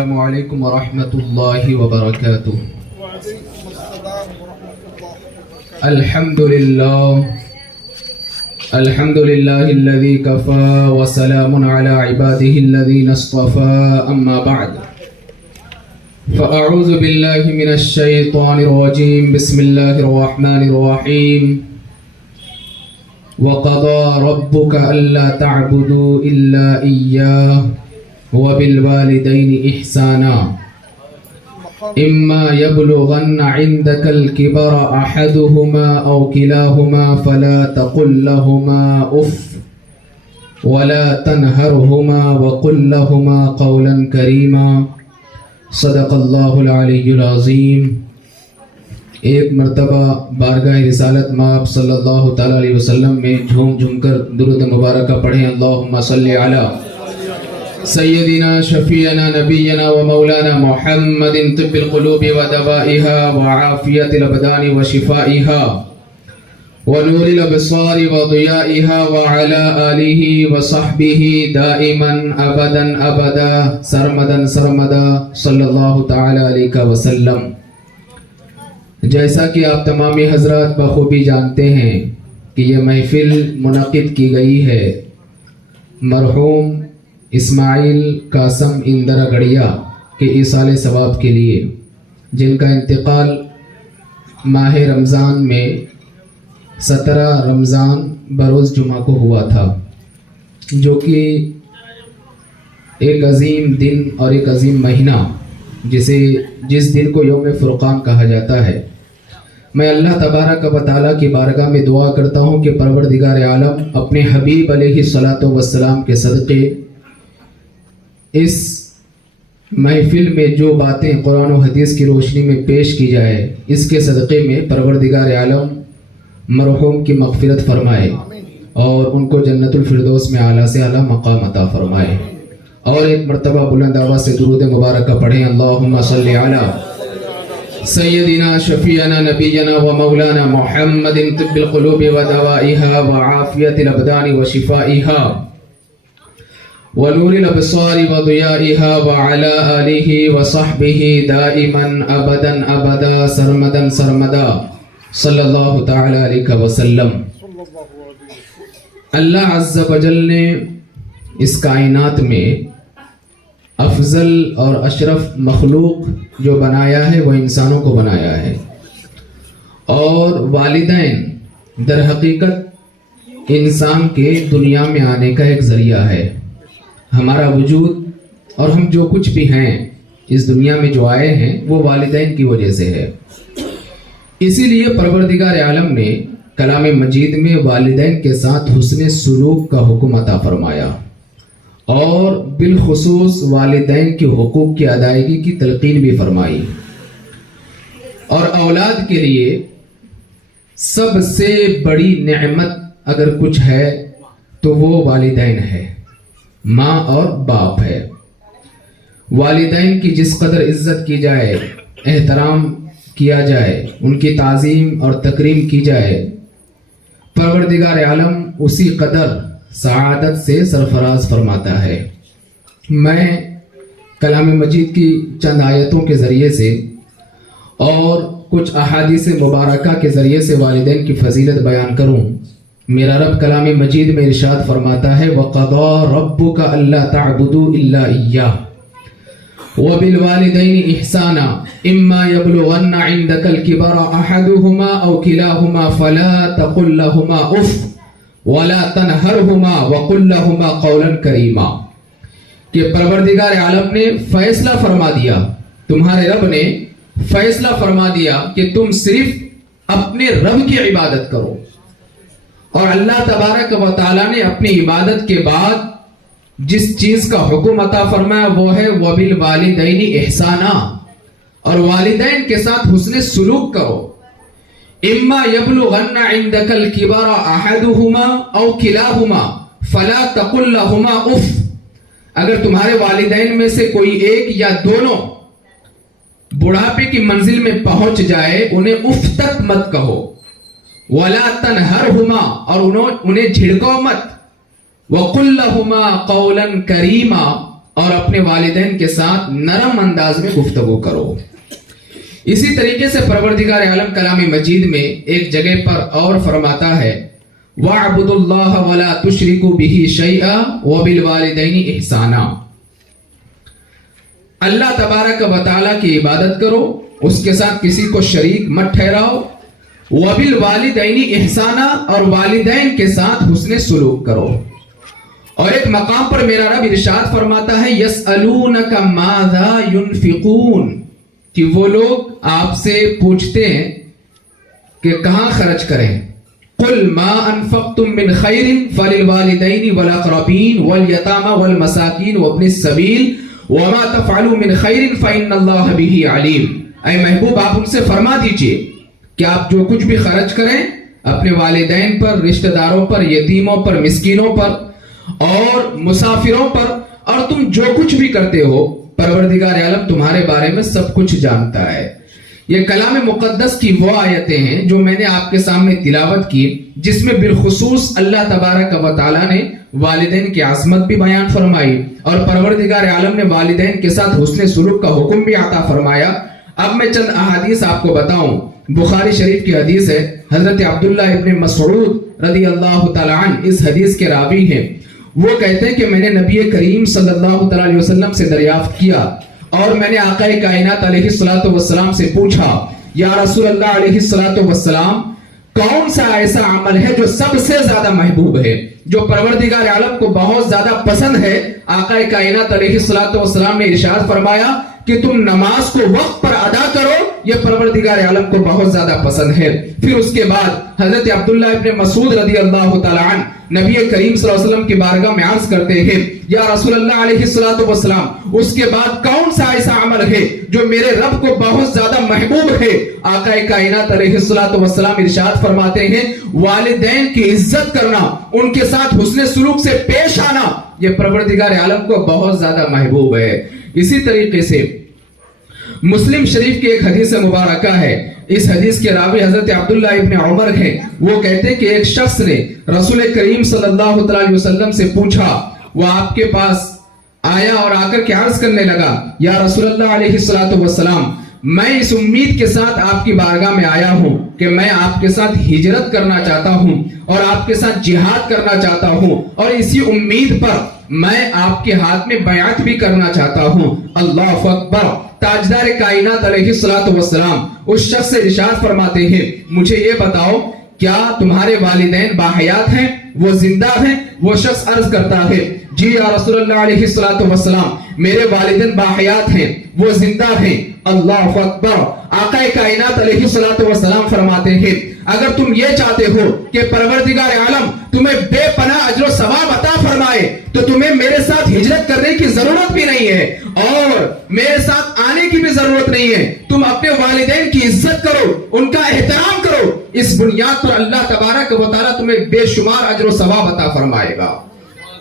السلام علیکم ورحمۃ اللہ وبرکاتہ۔ الحمد للہ الذی کفا وسلام علی عباده الذین اصطفى، اما بعد فاعوذ باللہ من الشیطان الرجیم، بسم اللہ الرحمن الرحیم۔ وقضى ربك ألا تعبدوا إلا إياه وبالوالدين إحسانا إما يبلغن عندك الكبر أحدهما أو كلاهما فلا تقل لهما أف ولا تنهرهما وقل لهما قولا كريما صدق الله العلي العظيم۔ ایک مرتبہ بارگاہ رسالت مآب صلی اللہ تعالی علیہ وسلم میں جھوم جھوم کر درود مبارکہ پڑھیں۔ اللہم صلی علی سیدنا شفیعنا نبینا و مولانا محمد طب القلوب و دوائها و عافیت الابدان و شفائها و نور الابصار و ضیائها و علی آلہ و صحبہ دائما ابدا ابدا سرمدا سرمدا صلی اللہ تعالی علیہ وسلم۔ جیسا کہ آپ تمامی حضرات بخوبی جانتے ہیں کہ یہ محفل منعقد کی گئی ہے مرحوم اسماعیل قاسم اندرا گڑیا کے ایصال ثواب کے لیے، جن کا انتقال ماہ رمضان میں 17 رمضان بروز جمعہ کو ہوا تھا، جو کہ ایک عظیم دن اور ایک عظیم مہینہ جس دن کو یوم فرقان کہا جاتا ہے۔ میں اللہ تبارک و تعالیٰ کی بارگاہ میں دعا کرتا ہوں کہ پروردگار عالم اپنے حبیب علیہ الصلاۃ والسلام کے صدقے اس محفل میں جو باتیں قرآن و حدیث کی روشنی میں پیش کی جائے، اس کے صدقے میں پروردگار عالم مرحوم کی مغفرت فرمائے اور ان کو جنت الفردوس میں اعلیٰ سے اعلیٰ مقام عطا فرمائے۔ اور ایک مرتبہ بلند آواز سے درود مبارکہ پڑھیں۔ اللہم صلی علی سیدنا شفیعنا نبینا و مولانا محمد طب القلوب و دوائها و عافیت الابدان و شفائها و نور الابصار و ضیائها و علی آلہ و صحبہ دائما ابدا ابدا سرمدا سرمدا صلی اللہ تعالی علیہ وسلم۔ اللہ عز و جل نے اس کائنات میں افضل اور اشرف مخلوق جو بنایا ہے وہ انسانوں کو بنایا ہے، اور والدین در حقیقت انسان کے دنیا میں آنے کا ایک ذریعہ ہے۔ ہمارا وجود اور ہم جو کچھ بھی ہیں اس دنیا میں جو آئے ہیں وہ والدین کی وجہ سے ہے۔ اسی لیے پروردگار عالم نے کلام مجید میں والدین کے ساتھ حسن سلوک کا حکم عطا فرمایا، اور بالخصوص والدین کے حقوق کی ادائیگی کی تلقین بھی فرمائی۔ اور اولاد کے لیے سب سے بڑی نعمت اگر کچھ ہے تو وہ والدین ہے، ماں اور باپ ہے۔ والدین کی جس قدر عزت کی جائے، احترام کیا جائے، ان کی تعظیم اور تکریم کی جائے، پروردگار عالم اسی قدر سعادت سے سرفراز فرماتا ہے۔ میں کلام مجید کی چند آیتوں کے ذریعے سے اور کچھ احادیث مبارکہ کے ذریعے سے والدین کی فضیلت بیان کروں۔ میرا رب کلام مجید میں ارشاد فرماتا ہے وَقَضَى رَبُّكَ أَلَّا تَعْبُدُوا إِلَّا إِيَّاهُ وَبِالْوَالِدَيْنِ إِحْسَانًا إِمَّا يَبْلُغَنَّ عِندَكَ الْكِبَرَ أَحَدُهُمَا أَوْ كِلَاهُمَا فَلَا تَقُل لَّهُمَا أُفٍّ وَلَا تَنْهَرْهُمَا وَقُل لَّهُمَا قَوْلًا كَرِيمًا، کہ پروردگار عالم نے فیصلہ فرما دیا، تمہارے رب نے فیصلہ فرما دیا کہ تم صرف اپنے رب کی عبادت کرو، اور اللہ تبارک و تعالیٰ نے اپنی عبادت کے بعد جس چیز کا حکم عطا فرمایا وہ ہے وَبِالْوَالِدَيْنِ إِحْسَانًا، اور والدین کے ساتھ حسن سلوک کرو۔ اما یبلغن عندک الکبر احدہما او کلاہما فلا تقل لہما اف، اگر تمہارے والدین میں سے کوئی ایک یا دونوں بڑھاپے کی منزل میں پہنچ جائے انہیں اف تک مت کہو، ولا تنہرہما، اور انہیں جھڑکو مت، وقل لہما قولا کریما، اور اپنے والدین کے ساتھ نرم انداز میں گفتگو کرو۔ اسی طریقے سے پروردگار عالم کلام مجید میں ایک جگہ پر اور فرماتا ہے وَاعْبُدُوا اللَّهَ وَلَا تُشْرِكُوا بِهِ شَيْئًا وَبِالْوَالِدَيْنِ إِحْسَانًا، اللہ تبارک و تعالیٰ کی عبادت کرو، اس کے ساتھ کسی کو شریک مت ٹھہراؤ، وَبِالْوَالِدَيْنِ إِحْسَانًا، اور والدین کے ساتھ حسن سلوک کرو۔ اور ایک مقام پر میرا رب ارشاد فرماتا ہے يَسْأَلُونَكَ مَاذَا يُنْفِقُونَ، کہ وہ لوگ آپ سے پوچھتے ہیں کہ کہاں خرچ کریں۔ قُلْ مَا أَنفَقْتُم مِّنْ خَيْرٍ فَلِلْوَالِدَيْنِ وَالْأَقْرَبِينَ وَالْيَتَامَى وَالْمَسَاكِينِ وَابْنِ السَّبِيلِ وَمَا تَفْعَلُوا مِنْ خَيْرٍ فَإِنَّ اللَّهَ بِهِ عَلِيمٌ۔ اے محبوب آپ ان سے فرما دیجئے کہ آپ جو کچھ بھی خرچ کریں اپنے والدین پر، رشتہ داروں پر، یتیموں پر، مسکینوں پر اور مسافروں پر، اور تم جو کچھ بھی کرتے ہو پروردگار عالم تمہارے بارے میں سب کچھ جانتا ہے۔ یہ کلام مقدس کی وہ آیتیں ہیں جو میں نے آپ کے سامنے تلاوت کی، جس میں بالخصوص اللہ تبارک و تعالیٰ نے والدین کی عظمت بھی بیان فرمائی اور پروردگار عالم نے والدین کے ساتھ حسن سلوک کا حکم بھی عطا فرمایا۔ اب میں چند احادیث آپ کو بتاؤں۔ بخاری شریف کی حدیث ہے، حضرت عبداللہ ابن مسعود رضی اللہ تعالیٰ عنہ اس حدیث کے راوی ہیں۔ وہ کہتے ہیں کہ میں نے نبی کریم صلی اللہ علیہ وسلم سے دریافت کیا اور میں نے آقا کائنات علیہ الصلوۃ والسلام سے پوچھا یا رسول اللہ علیہ الصلوۃ والسلام، کون سا ایسا عمل ہے جو سب سے زیادہ محبوب ہے، جو پروردگار عالم کو بہت زیادہ پسند ہے؟ آقا کائنات علیہ الصلوۃ والسلام نے ارشاد فرمایا کہ تم نماز کو وقت پر ادا کرو، یہ پروردگار عالم کو بہت زیادہ پسند ہے۔ پھر اس کے بعد حضرت عبداللہ ابن مسعود رضی اللہ تعالیٰ عنہ نبی کریم صلی اللہ علیہ وسلم کی بارگاہ میں عرض کرتے ہیں یا رسول اللہ علیہ الصلوۃ والسلام، اس کے بعد کون سا ایسا عمل ہے جو میرے رب کو بہت زیادہ محبوب ہے؟ آقا کائنات علیہ الصلوۃ والسلام ارشاد فرماتے ہیں والدین کی عزت کرنا، ان کے ساتھ حسن سلوک سے پیش آنا، یہ پروردگار عالم کو بہت زیادہ محبوب ہے۔ اسی طریقے سے مسلم شریف کی ایک حدیث مبارکہ ہے، اس حدیث کے راوی حضرت عبداللہ ابن عمر ہیں۔ وہ کہتے ہیں کہ ایک شخص نے رسول کریم صلی اللہ علیہ وسلم سے پوچھا، وہ آپ کے پاس آیا اور آ کر کے عرض کرنے لگا یا رسول اللہ علیہ السلام، میں اس امید کے ساتھ آپ کی بارگاہ میں آیا ہوں کہ میں آپ کے ساتھ ہجرت کرنا چاہتا ہوں اور آپ کے ساتھ جہاد کرنا چاہتا ہوں، اور اسی امید پر میں آپ کے ہاتھ میں بیعت بھی کرنا چاہتا ہوں۔ اللہ اکبر۔ تاجدار کائنات علیہ الصلوۃ والسلام اس شخص سے ارشاد فرماتے ہیں مجھے یہ بتاؤ کیا تمہارے والدین باحیات ہیں، وہ زندہ ہیں؟ وہ شخص عرض کرتا ہے جی یا رسول اللہ علیہ الصلوۃ والسلام، میرے والدین باحیات ہیں، وہ زندہ ہیں۔ اللہ اکبر۔ آقا کائنات علیہ الصلوۃ والسلام فرماتے ہیں اگر تم یہ چاہتے ہو کہ پروردگار عالم تمہیں بے پناہ اجر و ثواب عطا فرمائے تو تمہیں میرے ساتھ ہجرت کرنے کی ضرورت بھی نہیں ہے اور میرے ساتھ آنے کی بھی ضرورت نہیں ہے۔ تم اپنے والدین کی عزت کرو، ان کا احترام کرو، اس بنیاد پر اللہ تبارک و تعالیٰ تمہیں بے شمار اجر و ثواب عطا فرمائے گا۔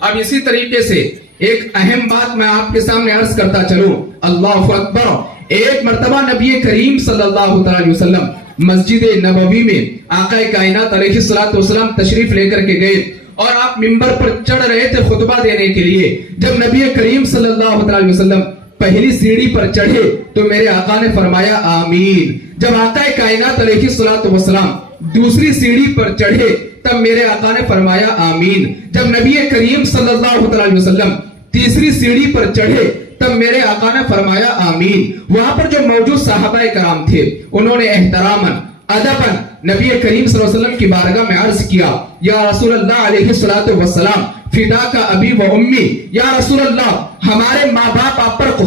اب اسی طریقے سے ایک اہم بات میں آپ کے سامنے عرض کرتا چلوں۔ اللہ اکبر۔ ایک مرتبہ نبی کریم صلی اللہ علیہ وسلم مسجد نبوی میں آقا کائنات علیہ الصلوۃ والسلام تشریف لے کر کے گئے اور آپ منبر پر چڑھ رہے تھے خطبہ دینے کے لیے۔ جب نبی کریم صلی اللہ علیہ وسلم پہلی سیڑھی پر چڑھے تو میرے آقا نے فرمایا آمین۔ جب آقا کائنات علیہ الصلوۃ والسلام دوسری سیڑھی پر چڑھے تب میرے آقا نے فرمایا آمین۔ جب نبی کریم صلی اللہ علیہ وسلم تیسری سیڑھی پر چڑھے تب میرے آقا نے فرمایا آمین۔ وہاں پر جو موجود صحابہ کرام تھے انہوں نے احتراماً ادباً نبی کریم صلی اللہ علیہ وسلم کی بارگاہ میں عرض کیا یا رسول اللہ علیہ الصلوۃ والسلام فدا کا ابی و امی، یا رسول اللہ ہمارے ماں باپ آپ پر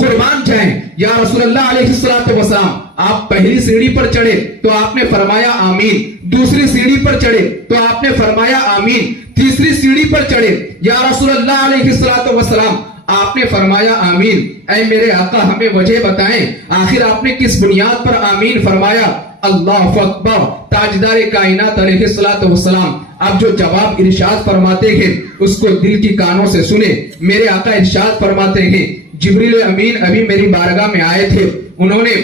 قربان جائیں۔ یا رسول اللہ علیہ الصلوۃ والسلام آپ پہلی سیڑھی پر چڑھے تو آپ نے فرمایا آمین، دوسری سیڑھی پر چڑھے تو آپ نے فرمایا آمین، تیسری سیڑھی پر چڑھے یا رسول اللہ علیہ الصلوۃ والسلام آپ نے فرمایا آمین۔ اے میرے آقا ہمیں وجہ بتائیں آخر آپ نے کس بنیاد پر آمین فرمایا؟ اللہ اکبر۔ تاجدار کائنات علیہ الصلوۃ والسلام اب جو جواب ارشاد فرماتے ہیں اس کو دل کی کانوں سے سنیں۔ میرے آقا ارشاد فرماتے ہیں جبریل امین ابھی میری بارگاہ میں آئے تھے، انہوں نے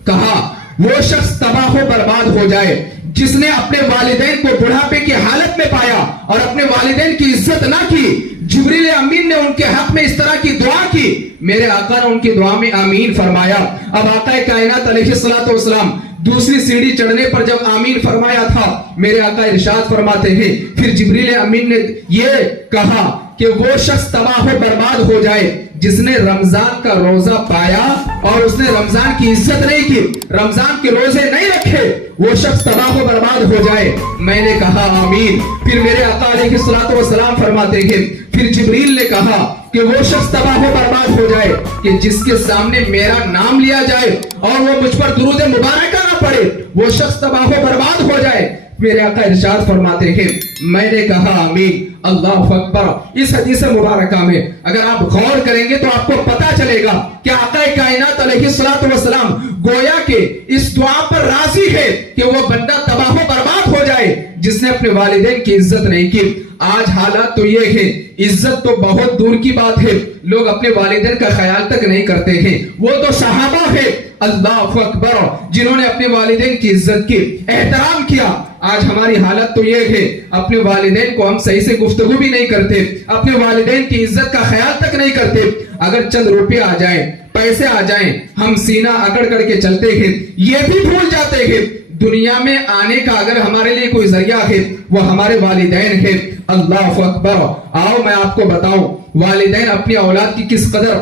کہا وہ شخص تباہ و برباد ہو جائے جس نے اپنے والدین کو بڑھاپے کی حالت میں پایا اور اپنے والدین کی عزت نہ کی، جبریل امین نے ان کے حق میں اس طرح کی دعا کی، میرے آقا نے ان کی دعا میں آمین فرمایا۔ اب آقا کائنات علیہ الصلوۃ والسلام دوسری سیڑھی چڑھنے پر جب آمین فرمایا تھا، میرے آقا ارشاد فرماتے ہیں پھر جبریل امین نے یہ کہا کہ وہ شخص تباہ و برباد ہو جائے جس نے رمضان کا روزہ پایا اور اس نے رمضان کی عزت نہیں کی، رمضان کے روزے نہیں رکھے، وہ شخص تباہ و برباد ہو جائے۔ میں نے کہا آمین۔ پھر میرے آقا علیہ الصلوۃ والسلام فرماتے ہیں پھر جبریل نے کہا کہ وہ شخص تباہ و برباد ہو جائے کہ جس کے سامنے میرا نام لیا جائے اور وہ مجھ پر درود مبارکہ نہ پڑے، وہ شخص تباہ و برباد ہو جائے۔ میرے آقا ارشاد فرماتے ہیں میں نے کہا آمین۔ اللہ اکبر۔ اس حدیث مبارکہ میں اگر آپ غور کریں گے تو آپ کو پتا چلے گا کہ آقا کائنات علیہ الصلوۃ والسلام گویا کہ اس دعا پر راضی ہے کہ وہ بندہ تباہ و برباد ہو جائے جس نے اپنے والدین کی عزت نہیں کی۔ آج حالات تو یہ ہے، عزت تو بہت دور کی بات ہے، لوگ اپنے والدین کا خیال تک نہیں کرتے ہیں۔ وہ تو صحابہ ہے اللہ اکبر جنہوں نے اپنے والدین کی عزت کی، احترام کیا۔ آج ہماری حالت تو یہ ہے اپنے والدین کو ہم صحیح سے گفتگو بھی نہیں کرتے، اپنے والدین کی عزت کا خیال تک نہیں کرتے۔ اگر چند روپے آ جائیں، پیسے آ جائیں، ہم سینہ اکڑ کر کے چلتے ہیں، یہ بھی بھول جاتے ہیں دنیا میں آنے کا اگر ہمارے لیے کوئی ذریعہ ہے وہ ہمارے والدین ہے۔ اللہ اکبر۔ آؤ میں آپ کو بتاؤں والدین اپنی اولاد کی کس قدر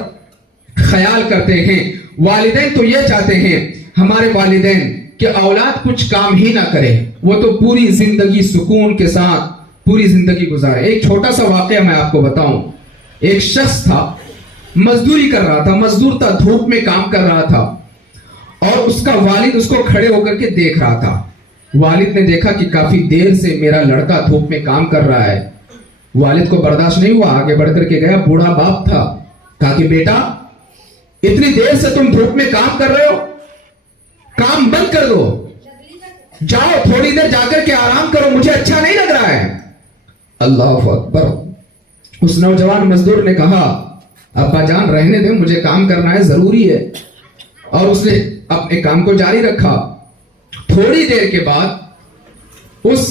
خیال کرتے ہیں۔ والدین تو یہ چاہتے ہیں ہمارے والدین کہ اولاد کچھ کام ہی نہ کرے، وہ تو پوری زندگی سکون کے ساتھ پوری زندگی گزارے۔ ایک چھوٹا سا واقعہ میں آپ کو بتاؤں۔ ایک شخص تھا، مزدوری کر رہا تھا، مزدور تھا، دھوپ میں کام کر رہا تھا اور اس کا والد اس کو کھڑے ہو کر کے دیکھ رہا تھا۔ والد نے دیکھا کہ کافی دیر سے میرا لڑکا دھوپ میں کام کر رہا ہے۔ والد کو برداشت نہیں ہوا، آگے بڑھ کر کے گیا، بوڑھا باپ تھا، کہا کہ بیٹا اتنی دیر سے تم دھوپ میں کام کر رہے ہو، کام بند کر دو، جاؤ تھوڑی دیر جا کر کے آرام کرو، مجھے اچھا نہیں لگ رہا ہے۔ اللہ اکبر۔ اس نوجوان مزدور نے کہا ابا جان رہنے دیں، مجھے کام کرنا ہے، ضروری ہے، اور اس نے اپنے کام کو جاری رکھا۔ تھوڑی دیر کے بعد اس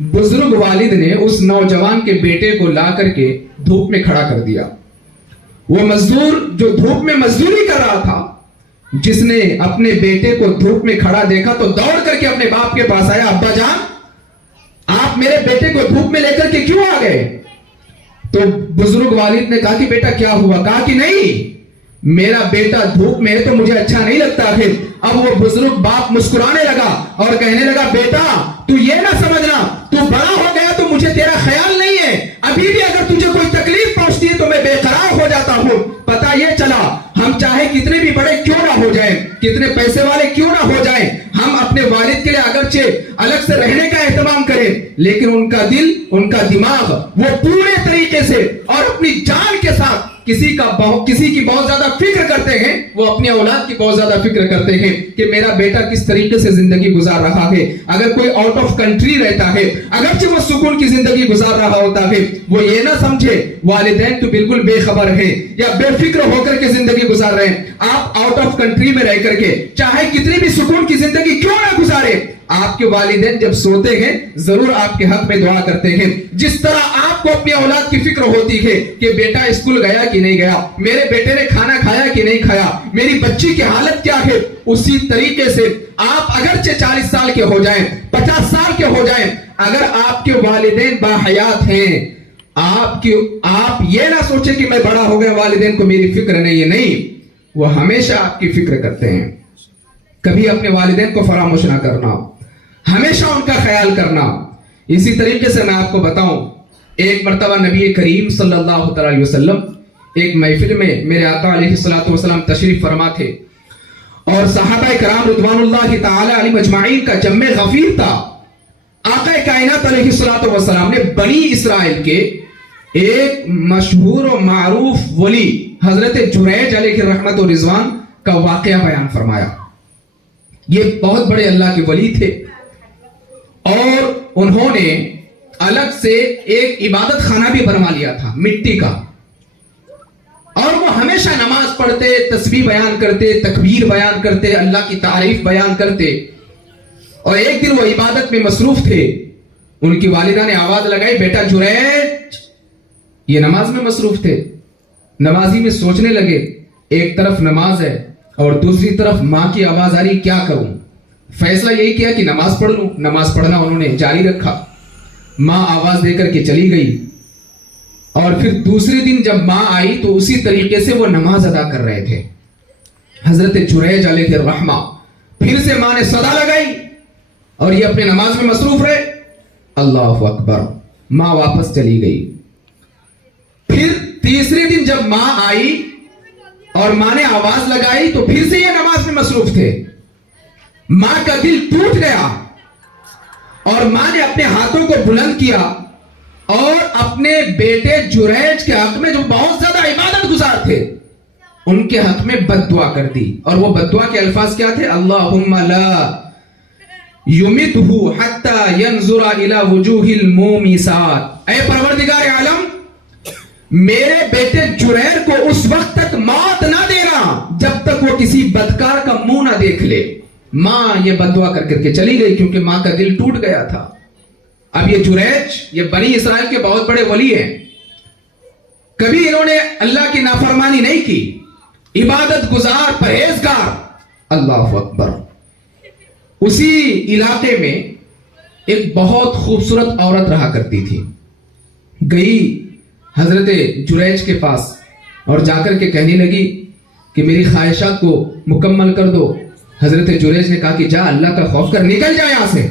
بزرگ والد نے اس نوجوان کے بیٹے کو لا کر کے دھوپ میں کھڑا کر دیا۔ وہ مزدور جو دھوپ میں مزدوری کر رہا تھا، جس نے اپنے بیٹے کو دھوپ میں کھڑا دیکھا تو دوڑ کر کے اپنے باپ کے پاس آیا، ابا جان آپ میرے بیٹے کو دھوپ میں لے کر کے کیوں آ گئے؟ تو بزرگ والد نے کہا کہ بیٹا کیا ہوا؟ کہا کہ نہیں میرا بیٹا دھوپ میں ہے تو مجھے اچھا نہیں لگتا ہے۔ اب وہ بزرگ باپ مسکرانے لگا اور کہنے لگا بیٹا تو یہ نہ سمجھنا تو بڑا ہو گیا تو مجھے تیرا خیال نہیں ہے، ابھی بھی اگر تجھے کوئی تکلیف پہنچتی ہے تو میں بے قرار ہو جاتا ہوں۔ پتہ یہ چلا ہم چاہے کتنے بھی بڑے کیوں نہ ہو جائیں، کتنے پیسے والے کیوں نہ ہو جائیں، ہم اپنے والد کے لیے اگرچہ الگ سے رہنے کا اہتمام کریں لیکن ان کا دل، ان کا دماغ وہ پورے طریقے سے اور اپنی جان کے ساتھ کسی کی بہت زیادہ فکر کرتے ہیں، وہ اپنی اولاد کی بہت زیادہ فکر کرتے ہیں کہ میرا بیٹا کس طریقے سے زندگی گزار رہا ہے۔ اگر کوئی آؤٹ آف کنٹری رہتا ہے، اگرچہ وہ سکون کی زندگی گزار رہا ہوتا ہے، وہ یہ نہ سمجھے والدین تو بالکل بے خبر ہیں یا بے فکر ہو کر کے زندگی گزار رہے ہیں۔ آپ آؤٹ آف کنٹری میں رہ کر کے چاہے کتنی بھی سکون کی زندگی کیوں نہ گزارے، آپ کے والدین جب سوتے ہیں ضرور آپ کے حق میں دعا کرتے ہیں۔ جس طرح آپ کو اپنی اولاد کی فکر ہوتی ہے کہ بیٹا اسکول گیا کہ نہیں گیا، میرے بیٹے نے کھانا کھایا کہ نہیں کھایا، میری بچی کی حالت کیا ہے، اسی طریقے سے آپ اگرچہ 40 سال کے ہو جائیں، 50 سال کے ہو جائیں، اگر آپ کے والدین باحیات ہیں، آپ یہ نہ سوچیں کہ میں بڑا ہو گیا والدین کو میری فکر نہیں ہے، نہیں، وہ ہمیشہ آپ کی فکر کرتے ہیں۔ کبھی اپنے والدین کو فراموش نہ کرنا، ہمیشہ ان کا خیال کرنا۔ اسی طریقے سے میں آپ کو بتاؤں، ایک مرتبہ نبی کریم صلی اللہ علیہ وسلم ایک محفل میں میرے آقا علیہ الصلوۃ والسلام تشریف فرما تھے اور صحابہ کرام رضوان اللہ تعالی علیہم اجمعین کا جمع غفیر تھا۔ آقا کائنات علیہ الصلوۃ والسلام نے بنی اسرائیل کے ایک مشہور و معروف ولی حضرت جریج علیہ رحمت و رضوان کا واقعہ بیان فرمایا۔ یہ بہت بڑے اللہ کے ولی تھے اور انہوں نے الگ سے ایک عبادت خانہ بھی بنوا لیا تھا مٹی کا، اور وہ ہمیشہ نماز پڑھتے، تسبیح بیان کرتے، تکبیر بیان کرتے، اللہ کی تعریف بیان کرتے۔ اور ایک دن وہ عبادت میں مصروف تھے، ان کی والدہ نے آواز لگائی، بیٹا جریج۔ یہ نماز میں مصروف تھے۔ نمازی میں سوچنے لگے، ایک طرف نماز ہے اور دوسری طرف ماں کی آواز آ رہی، کیا کروں؟ فیصلہ یہی کیا کہ نماز پڑھ لوں۔ نماز پڑھنا انہوں نے جاری رکھا۔ ماں آواز دے کر کے چلی گئی، اور پھر دوسرے دن جب ماں آئی تو اسی طریقے سے وہ نماز ادا کر رہے تھے۔ حضرت جریج علیہ الرحمہ پھر سے ماں نے صدا لگائی اور یہ اپنے نماز میں مصروف رہے۔ اللہ اکبر، ماں واپس چلی گئی۔ پھر تیسرے دن جب ماں آئی اور ماں نے آواز لگائی تو پھر سے یہ نماز میں مصروف تھے۔ ماں کا دل ٹوٹ گیا اور ماں نے اپنے ہاتھوں کو بلند کیا اور اپنے بیٹے جریج کے حق میں، جو بہت زیادہ عبادت گزار تھے، ان کے حق میں بد دعا کر دی۔ اور وہ بد دعا کے الفاظ کیا تھے؟ اللہم لا یمتہ حتی ینظر الی وجوہ المومسات، اے پروردگار عالم، میرے بیٹے جریر کو اس وقت تک موت نہ دینا جب تک وہ کسی بدکار کا منہ نہ دیکھ لے۔ ماں یہ بد دعا کر کے چلی گئی کیونکہ ماں کا دل ٹوٹ گیا تھا۔ اب یہ جریج، یہ بنی اسرائیل کے بہت بڑے ولی ہیں، کبھی انہوں نے اللہ کی نافرمانی نہیں کی، عبادت گزار، پرہیزگار۔ اللہ اکبر۔ اسی علاقے میں ایک بہت خوبصورت عورت رہا کرتی تھی۔ گئی حضرت جریج کے پاس اور جا کر کے کہنے لگی کہ میری خواہشات کو مکمل کر دو۔ حضرت جریج نے کہا کہ جا، اللہ کا خوف کر، نکل جا یہاں سے۔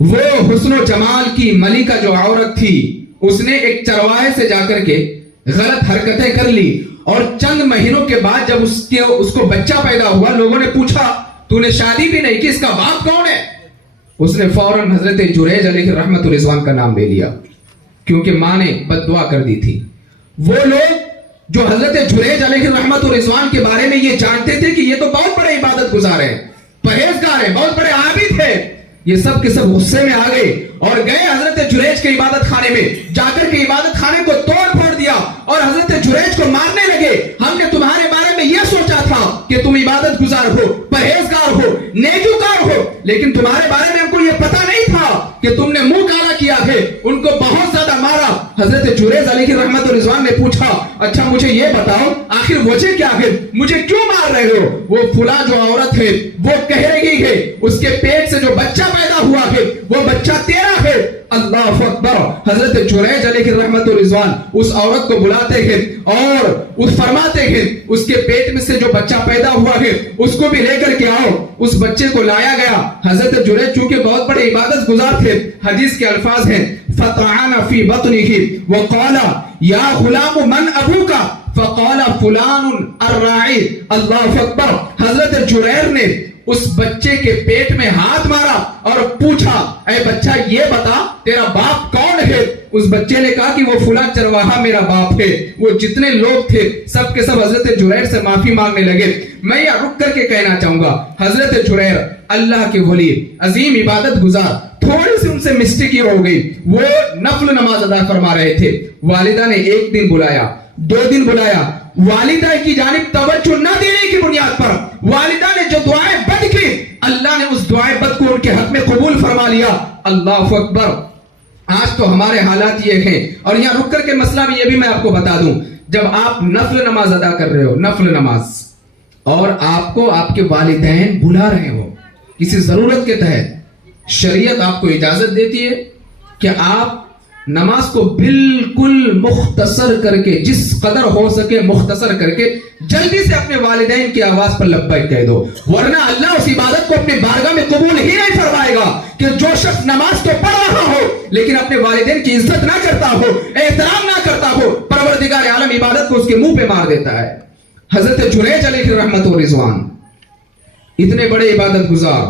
وہ حسن و جمال کی ملکہ جو عورت تھی، اس نے ایک چرواہے سے جا کر کے غلط حرکتیں کر لی، اور چند مہینوں کے بعد جب اس کو بچہ پیدا ہوا، لوگوں نے پوچھا تو نے شادی بھی نہیں کی، اس کا باپ کون ہے؟ اس نے فوراً حضرت جریج علیہ رحمت الرضوان کا نام لے لیا، کیونکہ ماں نے بد دعا کر دی تھی۔ وہ لوگ جو حضرت جریج علیہ رحمت الرضوان کے بارے میں یہ جانتے تھے کہ یہ تو بہت بڑے عبادت گزار ہیں، پرہیزگار ہیں، بہت بڑے عابد ہیں، یہ سب کے سب غصے میں آ گئے اور گئے حضرت جریج کے عبادت خانے میں، جا کر کے عبادت خانے کو توڑ پھوڑ دیا اور حضرت جریج کو مارنے لگے۔ ہم نے تمہارے بارے میں یہ سوچا تھا کہ تم عبادت گزار ہو، پرہیزگار ہو، نیکوکار ہو، لیکن تمہارے بارے میں ہم کو یہ پتا نہیں تھا کہ تم نے منہ کالا کیا ہے۔ ان کو بہت زیادہ مارا۔ حضرت جریج علیہ رحمت الرضوان نے پوچھا، اچھا مجھے یہ بتاؤ آخر وجہ کیا ہے، مجھے کیوں مار رہے ہو؟ وہ فلاں جو عورت ہے وہ کہہ رہی ہے اس کے پیٹ سے جو بچہ پیدا ہوا ہے وہ بچہ تیرا ہے۔ اللہ اکبر۔ حضرت جریج علیہ رحمت الرضوان اس عورت کو بلاتے ہیں اور اس فرماتے ہیں اس کے پیٹ میں سے جو بچہ پیدا ہوا ہے اس کو بھی لے کر کے آؤ۔ اس بچے کو لایا گیا۔ حضرت جریج چونکہ بہت بڑے عبادت گزار تھے، حدیث کے الفاظ ہیں فطعن فی بطنہ وقال یا غلام من ابوک فقال فلان الراعی۔ اللہ اکبر۔ حضرت جریج نے اس بچے کے پیٹ میں ہاتھ مارا اور پوچھا، اے بچہ یہ بتا تیرا باپ کون ہے؟ اس بچے نے کہا کہ وہ فلاں چرواہا میرا باپ ہے۔ وہ جتنے لوگ تھے سب کے سب حضرت جریج سے معافی مانگنے لگے۔ میں یہ رک کر کے کہنا چاہوں گا، حضرت جریج اللہ کے ولی، عظیم عبادت گزار، تھوڑی سی ان سے مسٹیک یہ ہو گئی، وہ نفل نماز ادا فرما رہے تھے۔ والدہ نے ایک دن بلایا، 2 دن بلایا، والدہ کی جانب توجہ نہ دینے کی بنیاد پر والدہ نے جو دعائیں بد کی، اللہ نے اس دعائیں بد کو ان کے حق میں قبول فرما لیا۔ اللہ اکبر۔ آج تو ہمارے حالات یہ ہیں، اور یہاں رک کر کے مسئلہ بھی یہ بھی میں آپ کو بتا دوں، جب آپ نفل نماز ادا کر رہے ہو، نفل نماز، اور آپ کو آپ کے والدین بلا رہے ہو کسی ضرورت کے تحت، شریعت آپ کو اجازت دیتی ہے کہ آپ نماز کو بالکل مختصر کر کے، جس قدر ہو سکے مختصر کر کے، جلدی سے اپنے والدین کی آواز پر لبیک کہہ دو، ورنہ اللہ اس عبادت کو اپنی بارگاہ میں قبول ہی نہیں فرمائے گا۔ کہ جو شخص نماز تو پڑھ رہا ہو لیکن اپنے والدین کی عزت نہ کرتا ہو، احترام نہ کرتا ہو، پروردگار عالم عبادت کو اس کے منہ پہ مار دیتا ہے۔ حضرت جریج علیہ رحمت الرضوان اتنے بڑے عبادت گزار،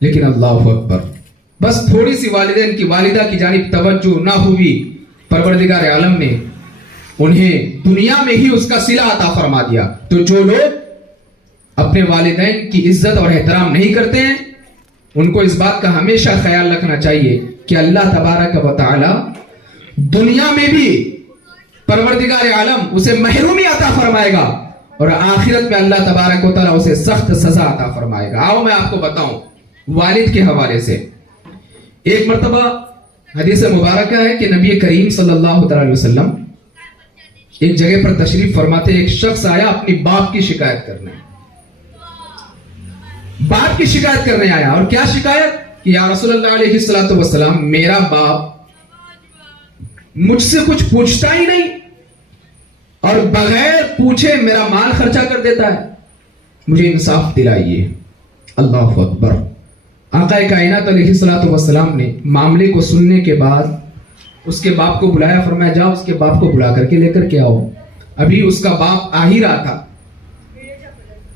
لیکن اللہ اکبر، بس تھوڑی سی والدین کی، والدہ کی جانب توجہ نہ ہوئی، پروردگار عالم نے انہیں دنیا میں ہی اس کا صلہ عطا فرما دیا۔ تو جو لوگ اپنے والدین کی عزت اور احترام نہیں کرتے ہیں، ان کو اس بات کا ہمیشہ خیال رکھنا چاہیے کہ اللہ تبارک و تعالی دنیا میں بھی پروردگار عالم اسے محرومی عطا فرمائے گا، اور آخرت میں اللہ تبارک و تعالی اسے سخت سزا عطا فرمائے گا۔ آؤ میں آپ کو بتاؤں والد کے حوالے سے. ایک مرتبہ حدیث مبارکہ ہے کہ نبی کریم صلی اللہ علیہ وسلم ایک جگہ پر تشریف فرماتے. ایک شخص آیا اپنی باپ کی شکایت کرنے. باپ کی شکایت کرنے آیا. اور کیا شکایت کہ یا رسول اللہ علیہ الصلوۃ والسلام, میرا باپ مجھ سے کچھ پوچھتا ہی نہیں اور بغیر پوچھے میرا مال خرچہ کر دیتا ہے, مجھے انصاف دلائیے. اللہ اکبر. آقا کائنات علیہ الصلوۃ والسلام نے معاملے کو سننے کے بعد اس کے باپ کو بلایا. فرمایا جاؤ اس کے باپ کو بلا کر کے لے کر کے آؤ. ابھی اس کا باپ آ ہی رہا تھا.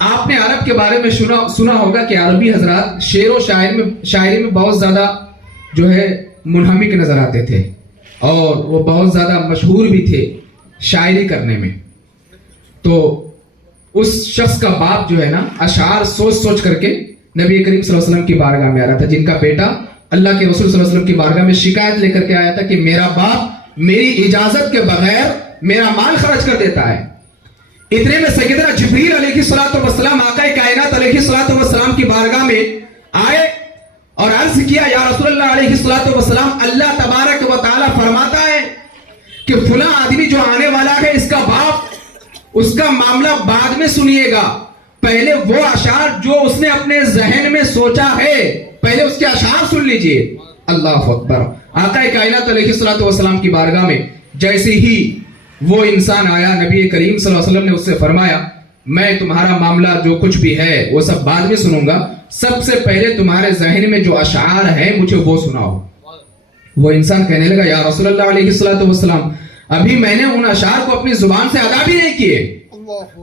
آپ نے عرب کے بارے میں سنا ہوگا کہ عربی حضرات شعر و شاعری میں بہت زیادہ جو ہے منہمک نظر آتے تھے اور وہ بہت زیادہ مشہور بھی تھے شاعری کرنے میں. تو اس شخص کا باپ جو ہے نا اشعار سوچ کر کے نبی کریم صلی اللہ علیہ وسلم کی بارگاہ میں آ رہا تھا, جن کا بیٹا اللہ کے رسول صلی اللہ علیہ وسلم کی بارگاہ میں شکایت لے کر کے آیا تھا کہ میرا باپ میری اجازت کے بغیر میرا مال خرچ کر دیتا ہے. اتنے میں سیدنا جبریل علیہ الصلوۃ والسلام آقا کائنات علیہ الصلوۃ والسلام کی بارگاہ میں آئے اور عرض کیا یا رسول اللہ علیہ الصلوۃ والسلام, اللہ تبارک و تعالی فرماتا ہے کہ فلاں آدمی جو آنے والا ہے اس کا باپ اس کا معاملہ بعد میں سنیے گا, پہلے وہ اشعار جو اس نے اپنے ذہن میں سوچا ہے پہلے اس کے اشعار سن لیجئے. اللہ اکبر. آقا کائنات علیہ الصلوۃ والسلام کی بارگاہ میں جیسے ہی وہ انسان آیا, نبی کریم صلی اللہ علیہ وسلم نے اس سے فرمایا میں تمہارا معاملہ جو کچھ بھی ہے وہ سب بعد میں سنوں گا, سب سے پہلے تمہارے ذہن میں جو اشعار ہیں مجھے وہ سناؤ. وہ انسان کہنے لگا یا رسول اللہ علیہ الصلوۃ والسلام, ابھی میں نے ان اشعار کو اپنی زبان سے ادا بھی نہیں کیے,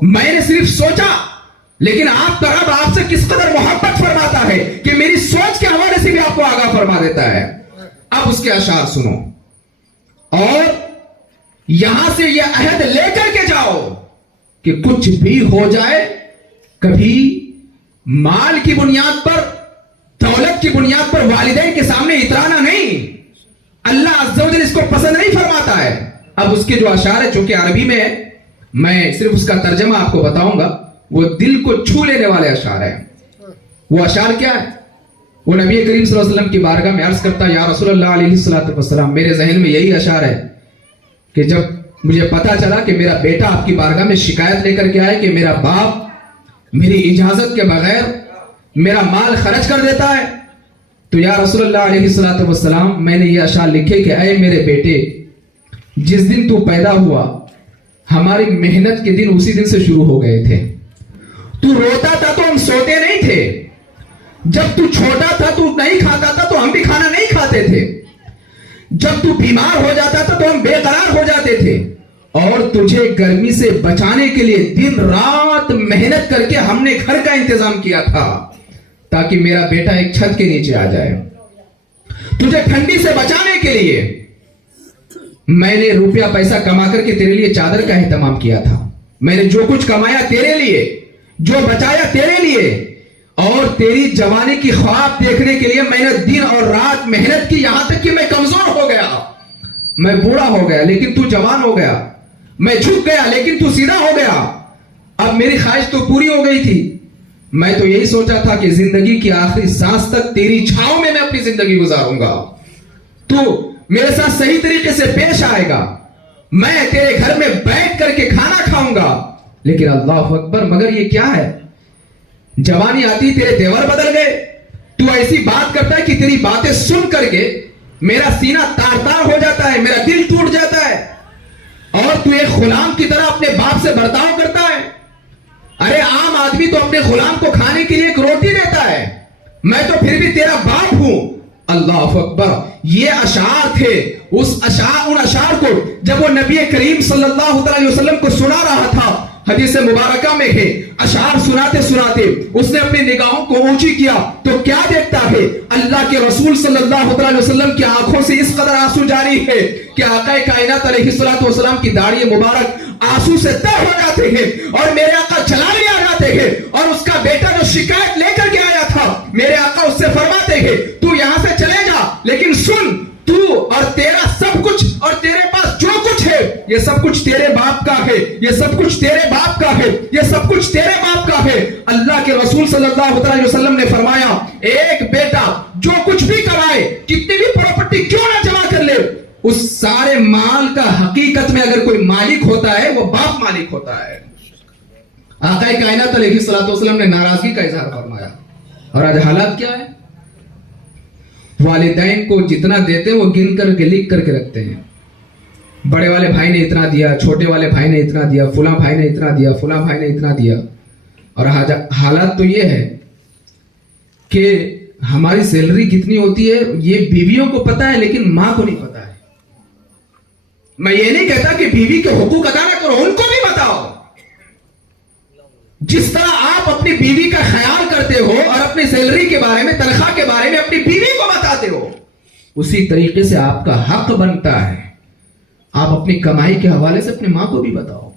میں نے صرف سوچا, لیکن آپ کا رب آپ سے کس قدر محبت فرماتا ہے کہ میری سوچ کے حوالے سے بھی آپ کو آگاہ فرما دیتا ہے. اب اس کے اشعار سنو اور یہاں سے یہ عہد لے کر کے جاؤ کہ کچھ بھی ہو جائے کبھی مال کی بنیاد پر, دولت کی بنیاد پر والدین کے سامنے اترانا نہیں. اللہ عز و جل اس کو پسند نہیں فرماتا ہے. اب اس کے جو اشعار ہے چونکہ عربی میں ہے, میں صرف اس کا ترجمہ آپ کو بتاؤں گا, وہ دل کو چھو لینے والے اشعار ہیں. وہ اشعار کیا ہے؟ وہ نبی کریم صلی اللہ علیہ وسلم کی بارگاہ میں عرض کرتا یا رسول اللہ علیہ الصلوۃ والسلام, میرے ذہن میں یہی اشعار ہے کہ جب مجھے پتا چلا کہ میرا بیٹا آپ کی بارگاہ میں شکایت لے کر کے آئے کہ میرا باپ میری اجازت کے بغیر میرا مال خرچ کر دیتا ہے, تو یا رسول اللہ علیہ الصلوۃ والسلام میں نے یہ اشعار لکھے کہ اے میرے بیٹے, جس دن تو پیدا ہوا ہماری محنت کے دن اسی دن سے شروع ہو گئے تھے. تو روتا تھا تو ہم سوتے نہیں تھے, جب تو چھوٹا تھا تو نہیں کھاتا تھا تو ہم بھی کھانا نہیں کھاتے تھے, جب تو بیمار ہو جاتا تھا تو ہم بے قرار ہو جاتے تھے, اور تجھے گرمی سے بچانے کے لیے دن رات محنت کر کے ہم نے گھر کا انتظام کیا تھا تاکہ میرا بیٹا ایک چھت کے نیچے آ جائے. تجھے ٹھنڈی سے بچانے کے لیے میں نے روپیہ پیسہ کما کر کے تیرے لیے چادر کا اہتمام کیا تھا. میں نے جو کچھ کمایا تیرے لیے, جو بچایا تیرے لیے, اور تیری جوانی کی خواب دیکھنے کے لیے میں نے دن اور رات محنت کی, یہاں تک کہ میں کمزور ہو گیا, میں بوڑھا ہو گیا لیکن تو جوان ہو گیا, میں جھک گیا لیکن تو سیدھا ہو گیا. اب میری خواہش تو پوری ہو گئی تھی, میں تو یہی سوچا تھا کہ زندگی کی آخری سانس تک تیری چھاؤں میں اپنی زندگی گزاروں گا, تو میرے ساتھ صحیح طریقے سے پیش آئے گا, میں تیرے گھر میں بیٹھ کر کے کھانا کھاؤں گا. لیکن اللہ اکبر, مگر یہ کیا ہے, جوانی آتی تیرے تیور بدل گئے. تو ایسی بات کرتا ہے کہ تیری باتیں سن کر کے میرا سینہ تار تار ہو جاتا ہے, میرا دل ٹوٹ جاتا ہے, اور تو ایک غلام کی طرح اپنے باپ سے برتاؤ کرتا ہے. ارے عام آدمی تو اپنے غلام کو کھانے کے لیے ایک روٹی دیتا ہے, میں تو پھر بھی تیرا باپ ہوں. اللہ اکبر. یہ اشعار تھے. ان اشعار کو جب وہ نبی کریم صلی اللہ علیہ وسلم کو سنا رہا تھا, حدیث مبارکہ میں ہے, اشعار سناتے سناتے اس نے اپنی نگاہوں کو اونچی کیا تو کیا دیکھتا ہے, اللہ کے رسول صلی اللہ علیہ وسلم کی آنکھوں سے اس قدر آنسو جاری ہے کہ آقا کائنات علیہ الصلوۃ والسلام کی داڑھی مبارک آنسو سے تر ہو جاتے ہیں, اور میرے آقا جلانے آ جاتے ہیں, اور اس کا بیٹا جو شکایت لے کر کے آیا تھا, میرے آقا اس سے فرماتے ہیں تو یہاں سے چلے جا, لیکن سن, تو اور تیرا سب کچھ اور تیرے پاس جو کچھ ہے یہ سب کچھ تیرے باپ کا ہے، یہ سب کچھ تیرے باپ کا ہے، یہ سب کچھ تیرے باپ کا ہے۔ اللہ کے رسول صلی اللہ علیہ وسلم نے فرمایا ایک بیٹا جو کچھ بھی کمائے، کتنی بھی پراپرٹی کیوں نہ جمع کر لے، اس سارے مال کا حقیقت میں اگر کوئی مالک ہوتا ہے وہ باپ مالک ہوتا ہے۔ آقا کائنات علیہ الصلوۃ والسلام نے ناراضگی کا اظہار فرمایا، اور آج حالات کیا ہے؟ والدین کو جتنا دیتے ہیں وہ گن کر کے لکھ کر کے رکھتے ہیں، بڑے والے بھائی نے اتنا دیا، چھوٹے والے بھائی نے اتنا دیا، فلاں بھائی نے اتنا دیا، فلاں بھائی نے اتنا دیا۔ اور حالات تو یہ ہے کہ ہماری سیلری کتنی ہوتی ہے یہ بیویوں کو پتا ہے لیکن ماں کو نہیں پتا ہے۔ میں یہ نہیں کہتا کہ بیوی کے حقوق ادا نہ کرو، ان کو بھی بتاؤ۔ جس طرح آپ اپنی بیوی کا خیال کرتے ہو اور اپنی سیلری کے بارے میں، تنخواہ کے بارے میں اپنی بیوی کو بتاتے ہو، اسی طریقے سے آپ کا حق بنتا ہے آپ اپنی کمائی کے حوالے سے اپنی ماں کو بھی بتاؤ۔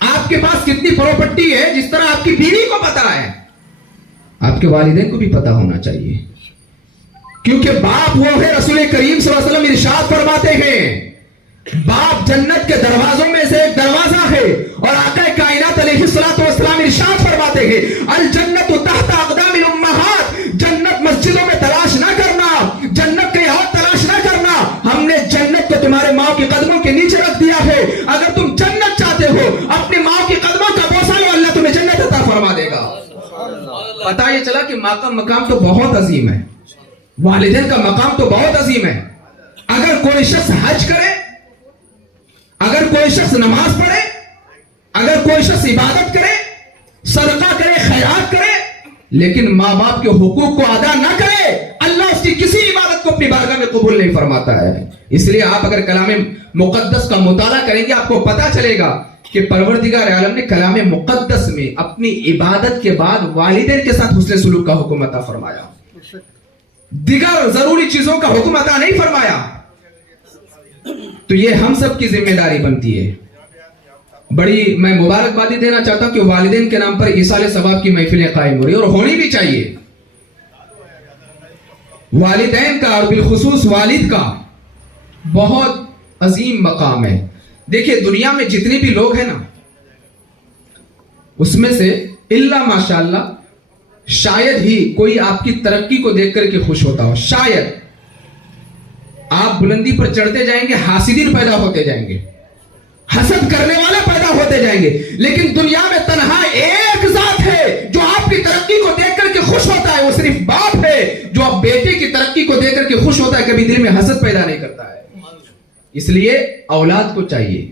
آپ کے پاس کتنی پراپرٹی ہے جس طرح آپ کی بیوی کو پتا ہے، آپ کے والدین کو بھی پتا ہونا چاہیے، کیونکہ باپ وہ ہے، رسول کریم صلی اللہ علیہ وسلم ارشاد فرماتے ہیں باپ جنت کے دروازوں میں سے ایک دروازہ ہے، اور آقا کائنات علیہ الصلوۃ والسلام ارشاد فرماتے ہیں الجنت تحت اقدام الامہات، جنت مسجدوں میں تلاش نہ کرنا، جنت کہیں اور تلاش نہ کرنا، ہم نے جنت کو تمہارے ماں کے قدموں کے نیچے رکھ دیا ہے۔ اگر تم جنت چاہتے ہو اپنی ماں کے قدموں کا بوسہ لو، اللہ تمہیں جنت عطا فرما دے گا۔ پتہ یہ چلا کہ ماں کا مقام تو بہت عظیم ہے، والدین کا مقام تو بہت عظیم ہے۔ اگر کوئی شخص حج کرے، اگر کوئی شخص نماز پڑھے، اگر کوئی شخص عبادت کرے، صدقہ کرے، خیرات کرے، لیکن ماں باپ کے حقوق کو ادا نہ کرے، اللہ اس کی کسی عبادت کو اپنی بارگاہ میں قبول نہیں فرماتا ہے۔ اس لیے آپ اگر کلام مقدس کا مطالعہ کریں گے آپ کو پتا چلے گا کہ پروردگار عالم نے کلام مقدس میں اپنی عبادت کے بعد والدین کے ساتھ حسن سلوک کا حکم عطا فرمایا، دیگر ضروری چیزوں کا حکم عطا نہیں فرمایا۔ تو یہ ہم سب کی ذمہ داری بنتی ہے۔ بڑی میں مبارکبادی دینا چاہتا ہوں کہ والدین کے نام پر ایصال ثواب کی محفلیں قائم ہو رہی ہیں، اور ہونی بھی چاہیے۔ والدین کا اور بالخصوص والد کا بہت عظیم مقام ہے۔ دیکھیے دنیا میں جتنے بھی لوگ ہیں نا، اس میں سے الا ماشاءاللہ شاید ہی کوئی آپ کی ترقی کو دیکھ کر کے خوش ہوتا ہو۔ شاید آپ بلندی پر چڑھتے جائیں گے، حاسدین پیدا ہوتے جائیں گے، حسد کرنے والے پیدا ہوتے جائیں گے، لیکن دنیا میں تنہا ایک ذات ہے جو آپ کی ترقی کو دیکھ کر کے خوش ہوتا ہے، وہ صرف باپ ہے جو آپ بیٹے کی ترقی کو دیکھ کر کے خوش ہوتا ہے، کبھی دل میں حسد پیدا نہیں کرتا ہے۔ اس لیے اولاد کو چاہیے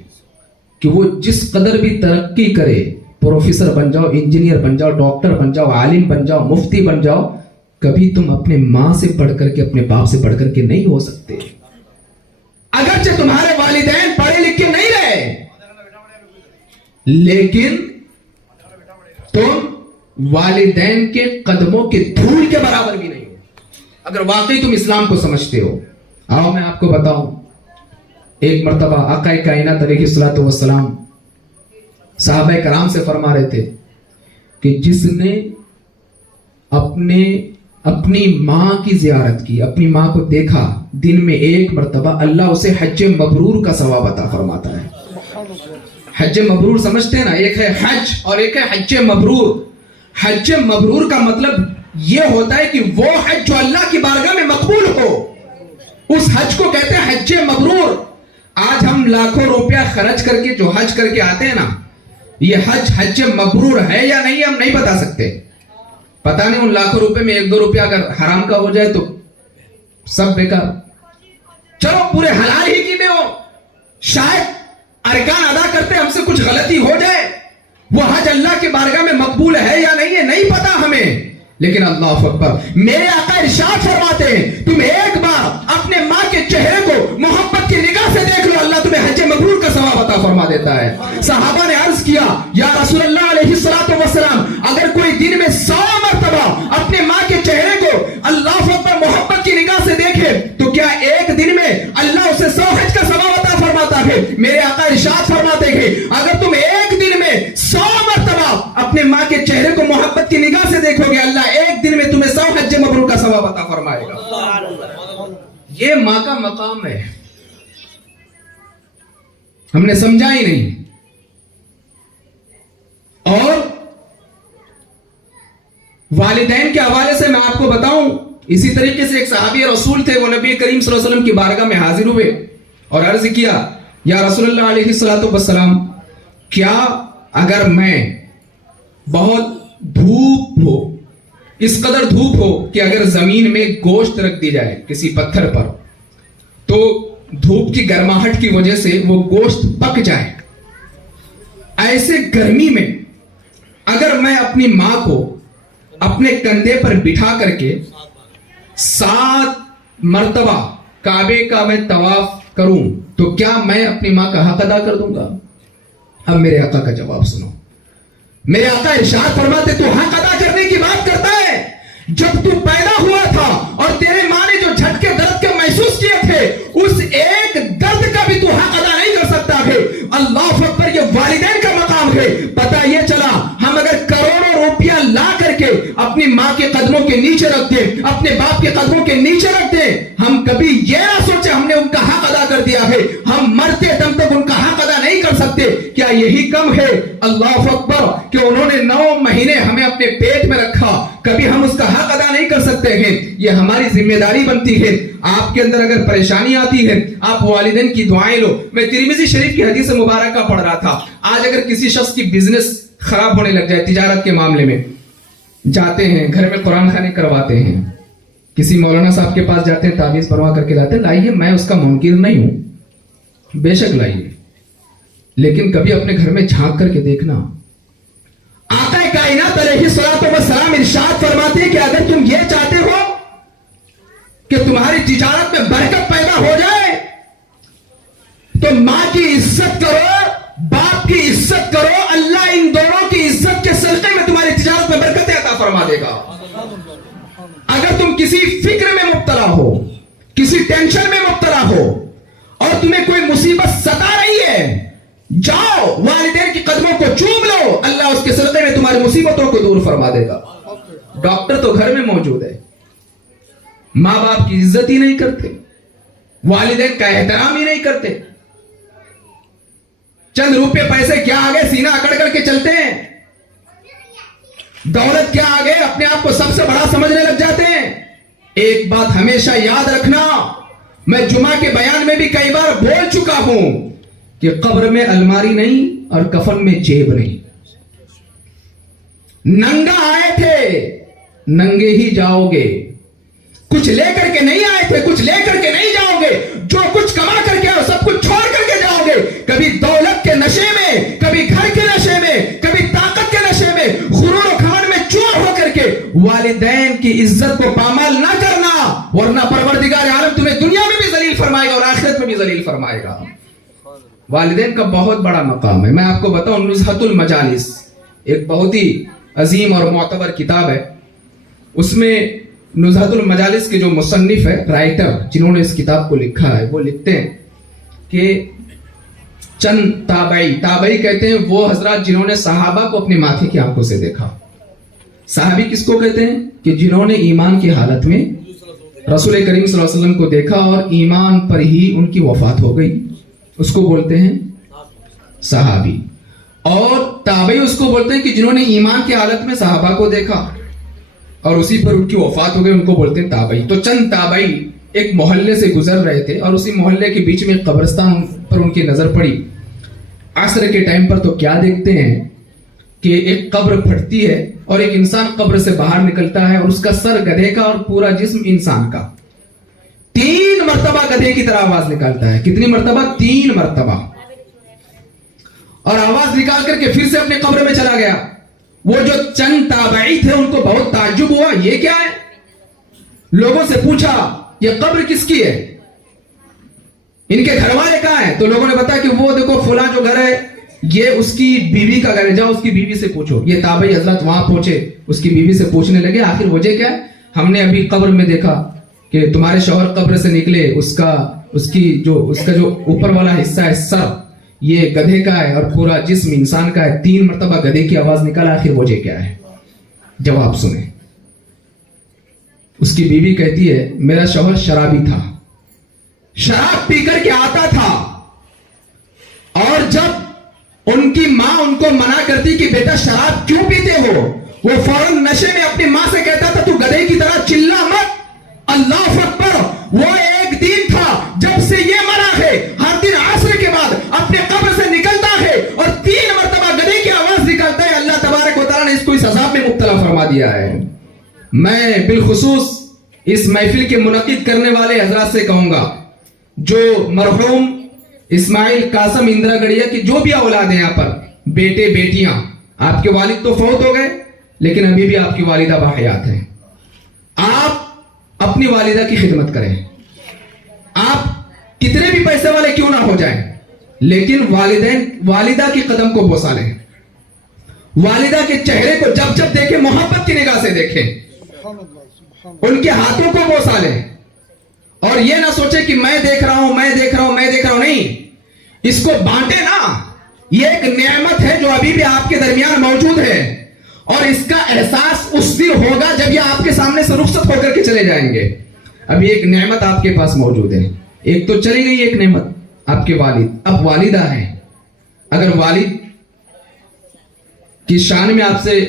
کہ وہ جس قدر بھی ترقی کرے، پروفیسر بن جاؤ، انجینئر بن جاؤ، ڈاکٹر بن جاؤ، عالم بن جاؤ، مفتی بن جاؤ، کبھی تم اپنے ماں سے پڑھ کر کے، اپنے باپ سے پڑھ کر کے نہیں ہو سکتے۔ اگرچہ تمہارے والدین پڑھے لکھے نہیں رہے، لیکن تم والدین کے قدموں کے دھول کے برابر بھی نہیں ہو، اگر واقعی تم اسلام کو سمجھتے ہو۔ آؤ میں آپ کو بتاؤں، ایک مرتبہ آقا کائنات علیہ الصلوۃ والسلام صحابہ کرام سے فرما رہے تھے کہ جس نے اپنی ماں کی زیارت کی، اپنی ماں کو دیکھا دن میں ایک مرتبہ، اللہ اسے حج مبرور کا ثواب عطا فرماتا ہے۔ حج مبرور سمجھتے ہیں نا، ایک ہے حج اور ایک ہے حج مبرور۔ حج مبرور کا مطلب یہ ہوتا ہے کہ وہ حج جو اللہ کی بارگاہ میں مقبول ہو، اس حج کو کہتے ہیں حج مبرور۔ آج ہم لاکھوں روپیہ خرچ کر کے جو حج کر کے آتے ہیں نا، یہ حج مبرور ہے یا نہیں ہم نہیں بتا سکتے۔ پتا نہیں ان لاکھوں روپے میں 1-2 روپیہ اگر حرام کا ہو جائے تو سب بیکار۔ چلو پورے حلال ہی کی میں ہو، شاید ارکان ادا کرتے ہم سے کچھ غلطی ہو جائے، وہ حج اللہ کی بارگاہ میں مقبول ہے یا نہیں ہے نہیں پتا ہمیں، لیکن اللہ اکبر، میرے آقا ارشاد فرماتے ہیں تم ایک بار اپنے ماں کے چہرے کو محبت کی نگاہ سے دیکھ لو، اللہ تمہیں حج مبرور کا ثواب عطا فرما دیتا ہے۔ صحابہ نے عرض کیا یا رسول اللہ علیہ الصلوۃ والسلام، اگر کوئی دن میں 100 مرتبہ اپنے ماں کے چہرے کو اللہ اکبر محبت کی نگاہ سے دیکھے تو کیا ایک دن میں اللہ اسے 100 حج کا ثواب عطا فرماتا ہے؟ میرے آقا ارشاد فرماتے ہیں اگر تم ایک دن میں 100 مرتبہ اپنے ماں کے چہرے کو محبت کی نگاہ سے دیکھو گے، اللہ ایک دن میں تمہیں 100 حج مبرور کا ثواب عطا فرمائے گا۔ یہ ماں کا مقام ہے۔ ہم نے سمجھا ہی نہیں. اور والدین کے حوالے سے میں آپ کو بتاؤں, اسی طریقے سے ایک صحابی رسول تھے, وہ نبی کریم صلی اللہ علیہ وسلم کی بارگاہ میں حاضر ہوئے اور عرض کیا, یا رسول اللہ علیہ السلام, کیا اگر میں بہت دھوپ ہو, اس قدر دھوپ ہو کہ اگر زمین میں گوشت رکھ دی جائے کسی پتھر پر تو دھوپ کی گرماہٹ کی وجہ سے وہ گوشت پک جائے, ایسے گرمی میں اگر میں اپنی ماں کو اپنے کندھے پر بٹھا کر کے 7 مرتبہ کعبے کا میں طواف کروں تو کیا میں اپنی ماں کا حق ادا کر دوں گا؟ اب میرے آقا کا جواب سنو. میرے آقا ارشاد فرماتے, تو حق ادا کرنے کی بات کرتا ہے, جب تو پیدا ہوا تھا اور تیرے ماں نے جو جھٹکے درد کے محسوس کیے تھے, اس ایک درد کا بھی تو حق ادا نہیں کر سکتا ہے. اللہ اکبر, یہ والدین کا مقام ہے. پتہ یہ چلا, ہم اگر کروڑوں روپیہ لا کر کے اپنی ماں کے قدموں کے نیچے رکھ دیں, اپنے باپ کے قدموں کے نیچے رکھ دیں, ہم کبھی یہ نہ سوچے ہم نے ان کا حق ادا کر دیا ہے. ہم مرتے دم تک ان کا حق ادا نہیں کر سکتے. کیا یہی کم ہے؟ اللہ اکبر, کہ انہوں نے 9 مہینے ہمیں اپنے پیٹ میں رکھا, کبھی ہم اس کا حق ادا نہیں کر سکتے ہیں. یہ ہماری ذمہ داری بنتی ہے. آپ کے اندر اگر پریشانی آتی ہے, آپ والدین کی دعائیں لو. میں ترمذی شریف کی حدیث مبارکہ پڑھ رہا تھا. آج اگر کسی شخص کی بزنس خراب ہونے لگ جائے, تجارت کے معاملے میں جاتے ہیں, گھر میں قرآن خوانی کرواتے ہیں, کسی مولانا صاحب کے پاس جاتے ہیں, تعویذ پروا کر کے لاتے ہیں. لائیے, میں اس کا منکر نہیں ہوں, بے شک لائیے, لیکن کبھی اپنے گھر میں جھانک کر کے دیکھنا. آقا کائنات علیہ الصلوۃ والسلام ارشاد فرماتے ہیں کہ اگر تم یہ چاہتے ہو کہ تمہاری تجارت میں برکت پیدا ہو جائے تو ماں کی عزت کرو, باپ کی عزت کرو. اللہ ان دونوں کی عزت کے صدقے میں تمہاری تجارت میں برکت عطا فرما دے گا. اگر تم کسی فکر میں مبتلا ہو, کسی ٹینشن میں مبتلا ہو اور تمہیں کوئی مصیبت ستا رہی ہے, جاؤ والدین کی قدموں کو چوم لو, اللہ اس کے صدقے میں تمہاری مصیبتوں کو دور فرما دے گا. ڈاکٹر تو گھر میں موجود ہے, ماں باپ کی عزت ہی نہیں کرتے, والدین کا احترام ہی نہیں کرتے. چند روپے پیسے کیا آگے سینہ اکڑ کر کے چلتے ہیں, دولت کیا آگے اپنے آپ کو سب سے بڑا سمجھنے لگ جاتے ہیں. ایک بات ہمیشہ یاد رکھنا, میں جمعہ کے بیان میں بھی کئی بار بول چکا ہوں کہ قبر میں الماری نہیں اور کفن میں جیب نہیں. ننگا آئے تھے, ننگے ہی جاؤ گے. کچھ لے کر کے نہیں آئے تھے, کچھ لے کر کے نہیں جاؤ گے. جو کچھ کما کر کے اور سب کچھ چھوڑ کر کے جاؤ گے, کبھی دولت کے نشے میں, کبھی گھر کے نشے میں, کبھی طاقت کے نشے میں, غرور و گھمنڈ میں چور ہو کر کے والدین کی عزت کو پامال نہ کرنا, ورنہ پروردگار عالم تمہیں دنیا میں بھی ذلیل فرمائے گا اور آخرت میں بھی ذلیل فرمائے گا. والدین کا بہت بڑا مقام ہے. میں آپ کو بتاؤں, نزہۃ المجالس ایک بہت ہی عظیم اور معتبر کتاب ہے. اس میں نزہۃ المجالس کے جو مصنف ہے, رائٹر جنہوں نے اس کتاب کو لکھا ہے, وہ لکھتے ہیں کہ چند تابعی کہتے ہیں وہ حضرات جنہوں نے صحابہ کو اپنے ماتھے کی آنکھوں سے دیکھا. صحابی کس کو کہتے ہیں؟ کہ جنہوں نے ایمان کی حالت میں رسول کریم صلی اللہ علیہ وسلم کو دیکھا اور ایمان پر ہی ان کی وفات ہو گئی, اس کو بولتے ہیں صحابی. اور تابعی اس کو بولتے ہیں کہ جنہوں نے ایمان کی حالت میں صحابہ کو دیکھا اور اسی پر ان کی وفات ہو گئی, ان کو بولتے ہیں تابعی. تو چند تابعی ایک محلے سے گزر رہے تھے اور اسی محلے کے بیچ میں ایک قبرستان پر ان کی نظر پڑی. عصر کے ٹائم پر تو کیا دیکھتے ہیں کہ ایک قبر پھٹتی ہے اور ایک انسان قبر سے باہر نکلتا ہے اور اس کا سر گدھے کا اور پورا جسم انسان کا. 3 مرتبہ گدھے کی طرح آواز نکالتا ہے. کتنی مرتبہ؟ 3 مرتبہ. اور آواز نکال کر کے پھر سے اپنے قبر میں چلا گیا. وہ جو چند تابعی تھے ان کو بہت تعجب ہوا, یہ کیا ہے؟ لوگوں سے پوچھا یہ قبر کس کی ہے, ان کے گھر والے کہاں ہیں؟ تو لوگوں نے بتایا کہ وہ دیکھو فلاں جو گھر ہے یہ اس کی بیوی کا گھر ہے, جاؤ اس کی بیوی سے پوچھو. یہ تابعی حضرات وہاں پہنچے, اس کی بیوی سے پوچھنے لگے آخر وجہ کیا ہے؟ ہم نے ابھی قبر میں دیکھا کہ تمہارے شوہر قبر سے نکلے, اس کا جو اوپر والا حصہ ہے سر یہ گدھے کا ہے اور پورا جسم انسان کا ہے. 3 مرتبہ گدھے کی آواز نکالا, آخر وجہ کیا ہے؟ جواب سنیں. اس کی بیوی کہتی ہے میرا شوہر شرابی تھا, شراب پی کر کے آتا تھا اور جب ان کی ماں ان کو منع کرتی کہ بیٹا شراب کیوں پیتے ہو، وہ فوراً نشے میں اپنی ماں سے کہتا تھا تو گدھے کی طرح چلا مت، اللہ اکبر۔ وہ ایک دن تھا جب سے یہ منع ہے، ہر دن عصر کے بعد اپنے قبر سے نکلتا ہے اور 3 مرتبہ گدھے کی آواز نکالتا ہے، اللہ تبارک و تعالیٰ نے اس کو اس عذاب میں مبتلا فرما دیا ہے۔ میں بالخصوص اس محفل کے منعقد کرنے والے حضرات سے کہوں گا، جو مرحوم اسماعیل قاسم اندرا گڑیا کی جو بھی اولاد ہیں یہاں پر، بیٹے بیٹیاں، آپ کے والد تو فوت ہو گئے لیکن ابھی بھی آپ کی والدہ باحیات ہیں، آپ اپنی والدہ کی خدمت کریں۔ آپ کتنے بھی پیسے والے کیوں نہ ہو جائیں لیکن والدہ کی قدم کو بوسا لیں، والدہ کے چہرے کو جب جب دیکھیں محبت کی نگاہ سے دیکھیں، ان کے ہاتھوں کو بوسا لیں، اور یہ نہ سوچے کہ میں دیکھ رہا ہوں نہیں، اس کو بانٹے نا۔ یہ ایک نعمت ہے جو ابھی بھی آپ کے درمیان موجود ہے، اور اس کا احساس اس دن ہوگا جب یہ آپ کے سامنے سے رخصت ہو کر کے چلے جائیں گے۔ ابھی ایک نعمت آپ کے پاس موجود ہے، ایک تو چلی گئی ایک نعمت آپ کے والد، اب والدہ ہیں۔ اگر والد کی شان میں آپ سے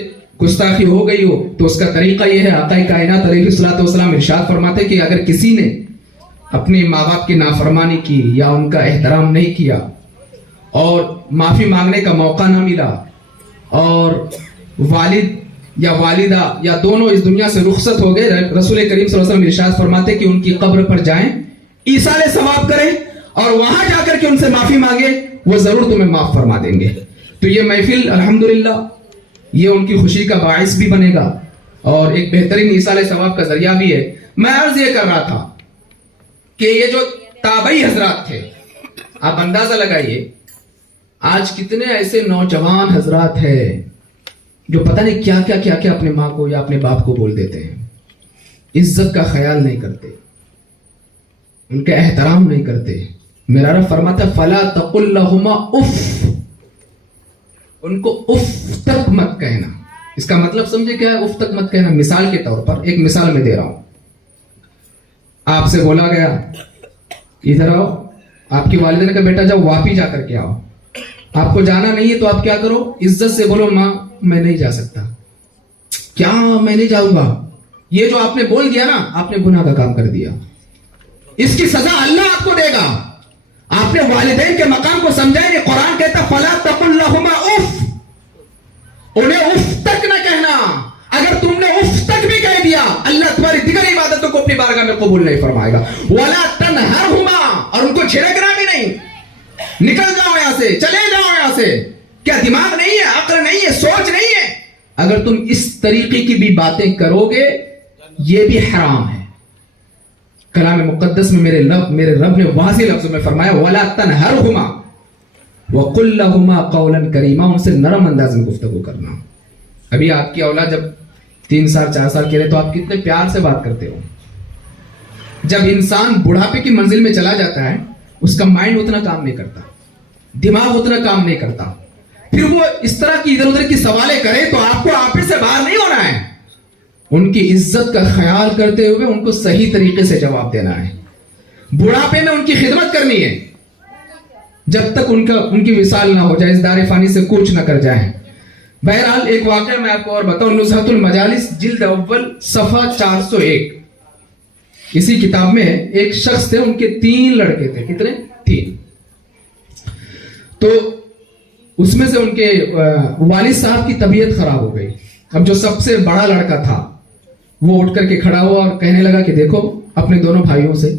گستاخی ہو گئی ہو تو اس کا طریقہ یہ ہے، آقا کائنات علیہ الصلوۃ والسلام ارشاد فرماتے کہ اگر کسی نے اپنے ماں باپ کی نافرمانی کی یا ان کا احترام نہیں کیا اور معافی مانگنے کا موقع نہ ملا، اور والد یا والدہ یا دونوں اس دنیا سے رخصت ہو گئے، رسول کریم صلی اللہ علیہ وسلم ارشاد فرماتے کہ ان کی قبر پر جائیں، ایصال ثواب کریں اور وہاں جا کر کے ان سے معافی مانگے، وہ ضرور تمہیں معاف فرما دیں گے۔ تو یہ محفل الحمدللہ یہ ان کی خوشی کا باعث بھی بنے گا اور ایک بہترین ایصال ثواب کا ذریعہ بھی ہے۔ میں عرض یہ کر رہا تھا کہ یہ جو تابعی حضرات تھے، آپ اندازہ لگائیے آج کتنے ایسے نوجوان حضرات ہیں جو پتہ نہیں کیا کیا اپنے ماں کو یا اپنے باپ کو بول دیتے ہیں، عزت کا خیال نہیں کرتے، ان کا احترام نہیں کرتے۔ میرا رب فرماتا ہے فَلَا تَقُلْ لَهُمَا اُفْ، ان کو اف تک مت کہنا۔ اس کا مطلب سمجھے کیا ہے اف تک مت کہنا؟ مثال کے طور پر ایک مثال میں دے رہا ہوں، آپ سے بولا گیا ادھر آؤ، آپ کی والدہ نے کہا بیٹا جاؤ واپی جا کر کے آؤ، آپ کو جانا نہیں ہے تو آپ کیا کرو، عزت سے بولو ماں میں نہیں جا سکتا۔ کیا میں نہیں جاؤں گا؟ یہ جو آپ نے بول دیا نا، آپ نے گناہ کا کام کر دیا، اس کی سزا اللہ آپ کو دے گا۔ آپ نے والدین کے مقام کو سمجھا نہیں۔ قرآن کہتا فَلَا تَقُلْ لَهُمَا اُفْ، انہیں اف تک نہ کہنا۔ اگر تم نے اف تک بھی کہہ دیا، اللہ تمہاری دیگر عبادتوں کو اپنی بارگاہ میں قبول نہیں فرمائے گا۔ وَلَا تَنْهَرْهُمَا، اور ان کو جھڑکنا بھی نہیں، نکل جاؤ یہاں سے، چلے جاؤ یہاں سے۔ کیا دماغ نہیں ہے، عقل نہیں ہے، سوچ نہیں ہے؟ اگر تم اس طریقے کی بھی باتیں کرو گے یہ بھی حرام ہے۔ کلام مقدس میں میرے رب نے واضح لفظوں میں فرمایا وَلَا تَنْهَرْهُمَا وَقُلْ لَهُمَا قَوْلًا كَرِيمًا، ان سے نرم انداز میں گفتگو کرنا۔ ابھی آپ کی اولاد جب 3 سال 4 سال کے رہے تو آپ کتنے پیار سے بات کرتے ہو۔ جب انسان بڑھاپے کی منزل میں چلا جاتا ہے اس کا مائنڈ اتنا کام نہیں کرتا، دماغ اتنا کام نہیں کرتا، پھر وہ اس طرح کی ادھر ادھر کی سوالیں کرے تو آپ کو آپے سے باہر نہیں ہونا ہے، ان کی عزت کا خیال کرتے ہوئے ان کو صحیح طریقے سے جواب دینا ہے۔ بڑھاپے میں ان کی خدمت کرنی ہے جب تک ان کی وصال نہ ہو جائے، اس دار فانی سے کوچ نہ کر جائیں۔ بہرحال ایک واقعہ میں آپ کو اور بتاؤں، نزہۃ المجالس جلد اول صفحہ 401، اسی کتاب میں ایک شخص تھے، ان کے 3 لڑکے تھے۔ کتنے؟ 3۔ تو اس میں سے ان کے والد صاحب کی طبیعت خراب ہو گئی۔ اب جو سب سے بڑا لڑکا تھا وہ اٹھ کر کے کھڑا ہوا اور کہنے لگا کہ دیکھو اپنے دونوں بھائیوں سے،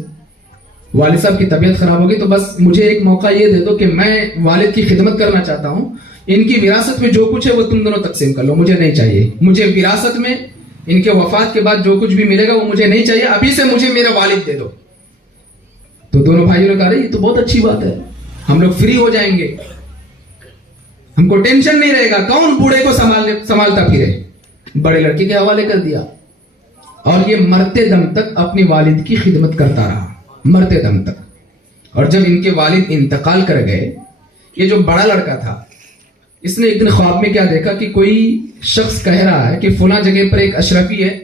والد صاحب کی طبیعت خراب ہو گئی تو بس مجھے ایک موقع یہ دے دو کہ میں والد کی خدمت کرنا چاہتا ہوں، ان کی وراثت میں جو کچھ ہے وہ تم دونوں تقسیم کر لو، مجھے نہیں چاہیے، مجھے وراثت میں ان کے وفات کے بعد جو کچھ بھی ملے گا وہ مجھے نہیں چاہیے، ابھی سے مجھے میرا والد دے دو۔ تو دونوں بھائیوں نے کہا یہ تو بہت اچھی بات ہے، ہم لوگ فری ہو جائیں گے، ہم کو ٹینشن نہیں رہے گا، کون بوڑھے کو سنبھالتا پھرے۔ بڑے لڑکے کے حوالے کر دیا اور یہ مرتے دم تک اپنی والد کی خدمت کرتا رہا، مرتے دم تک۔ اور جب ان کے والد انتقال کر گئے، یہ جو بڑا لڑکا تھا اس نے ایک دن خواب میں کیا دیکھا کہ کوئی شخص کہہ رہا ہے کہ فلاں جگہ پر ایک اشرفی ہے،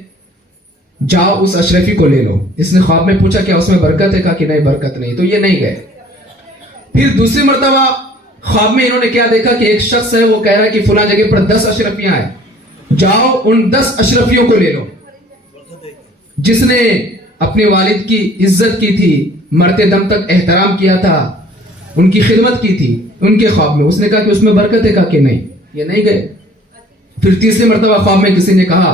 جاؤ اس اشرفی کو لے لو۔ اس نے خواب میں پوچھا کیا اس میں برکت ہے؟ کہا کہ نہیں برکت نہیں، تو یہ نہیں گئے۔ پھر دوسری مرتبہ خواب میں انہوں نے کیا دیکھا کہ ایک شخص ہے وہ کہہ رہا ہے کہ فلاں جگہ پر 10 اشرفیاں ہیں, جاؤ ان 10 اشرفیوں کو لے لو. جس نے اپنے والد کی عزت کی تھی, مرتے دم تک احترام کیا تھا, ان کی خدمت کی تھی, ان کے خواب میں اس نے کہا کہ اس میں برکت ہے, کہا کہ نہیں, یہ نہیں گئے. پھر تیسری مرتبہ خواب میں کسی نے کہا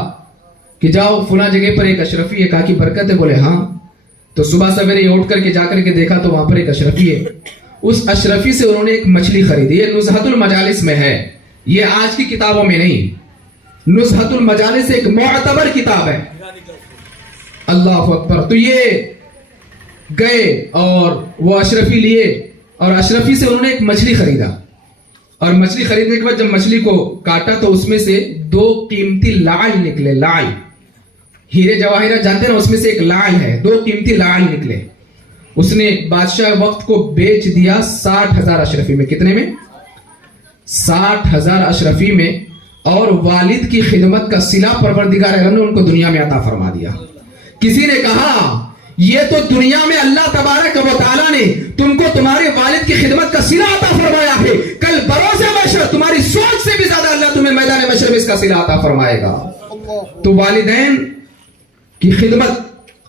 کہ جاؤ فلاں جگہ پر ایک اشرفی ہے, کہا کہ برکت ہے, بولے ہاں. تو صبح سویرے اٹھ کر کے جا کر کے دیکھا تو وہاں پر ایک اشرفی ہے. اس اشرفی سے انہوں نے ایک مچھلی خریدی. یہ نزہۃ المجالس میں ہے, یہ آج کی کتابوں میں نہیں. نزہۃ المجالس ایک معتبر کتاب ہے. اللہ اکبر. تو یہ گئے اور وہ اشرفی لیے, اور اشرفی سے انہوں نے ایک مچھلی خریدا, اور مچھلی خریدنے کے بعد جب مچھلی کو کاٹا تو اس میں سے 2 قیمتی لعل نکلے. لعل, ہیرے جواہرات جانتے ہیں, اس میں سے ایک لعل ہے, 2 قیمتی لعل نکلے. اس نے بادشاہ وقت کو بیچ دیا 60,000 اشرفی میں. کتنے میں؟ 60,000 اشرفی میں. اور والد کی خدمت کا صلہ پروردگار اعظم نے ان کو دنیا میں عطا فرما دیا. کسی نے کہا یہ تو دنیا میں اللہ تبارک و تعالیٰ نے تم کو تمہارے والد کی خدمت کا صلہ عطا فرمایا ہے, کل بروز محشر تمہاری سوچ سے بھی زیادہ اللہ تمہیں میدان محشر میں اس کا صلہ عطا فرمائے گا. تو والدین کی خدمت,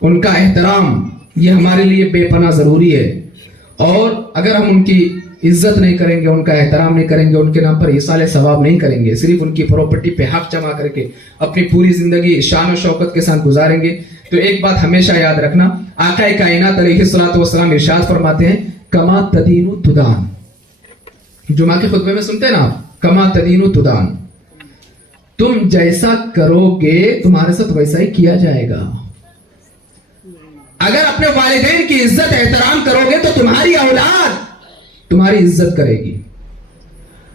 ان کا احترام, یہ ہمارے لیے بے پناہ ضروری ہے. اور اگر ہم ان کی عزت نہیں کریں گے, ان کا احترام نہیں کریں گے, ان کے نام پر ایصال ثواب نہیں کریں گے, صرف ان کی پراپرٹی پہ حق جمع کر کے اپنی پوری زندگی شان و شوکت کے ساتھ گزاریں گے, تو ایک بات ہمیشہ یاد رکھنا, آقا کائنات علیہ الصلوۃ والسلام ارشاد فرماتے ہیں کما تدین تدان. جمعہ کے خطبے میں سنتے ہیں نا آپ, کما تدین تدان, تم جیسا کرو گے تمہارے ساتھ ویسا ہی کیا جائے گا. اگر اپنے والدین کی عزت احترام کرو گے تو تمہاری اولاد تمہاری عزت کرے گی.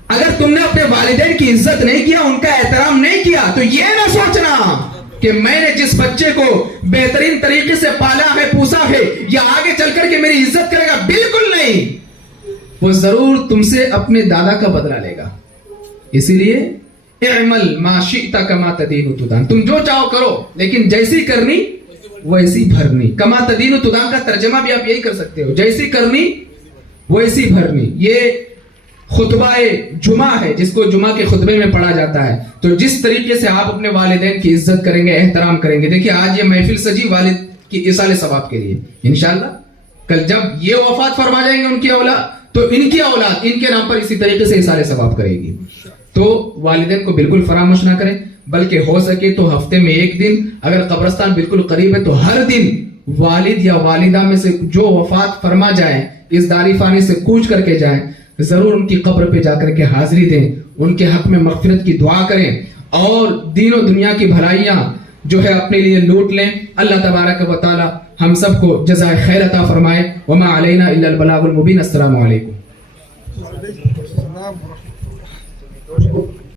اگر تم نے اپنے والدین کی عزت نہیں کیا, ان کا احترام نہیں کیا, تو یہ نہ سوچنا کہ میں نے جس بچے کو بہترین طریقے سے پالا ہے, پوسا ہے, یا آگے چل کر کے میری عزت کرے گا. بالکل نہیں, وہ ضرور تم سے اپنے دادا کا بدلہ لے گا. اسی لیے اعمل ما شئت کما تدین تدان, تم جو چاہو کرو, لیکن جیسی کرنی ویسی بھرنی. کما تدین تدان کا ترجمہ بھی آپ یہی کر سکتے ہو, جیسی کرنی ویسی بھرنی. یہ خطبہ جمعہ ہے جس کو جمعہ کے خطبے میں پڑھا جاتا ہے. تو جس طریقے سے آپ اپنے والدین کی عزت کریں گے, احترام کریں گے, دیکھیں آج یہ محفل سجی والد کی ایصال ثواب کے لیے. انشاءاللہ کل جب یہ وفات فرما جائیں گے ان کی اولاد, تو ان کی اولاد ان کے نام پر اسی طریقے سے ایصال ثواب کرے گی. تو والدین کو بالکل فراموش نہ کریں, بلکہ ہو سکے تو ہفتے میں 1 دن, اگر قبرستان بالکل قریب ہے تو ہر دن والد یا والدہ میں سے جو وفات فرما جائیں, اس داری فانی سے کوچ کر کے جائیں, ضرور ان کی قبر پہ جا کر کے حاضری دیں, ان کے حق میں مغفرت کی دعا کریں, اور دین و دنیا کی بھلائیاں جو ہے اپنے لیے لوٹ لیں. اللہ تبارک و تعالی ہم سب کو جزائے خیر عطا فرمائے. وما علینا الا البلاغ المبین. السلام علیکم.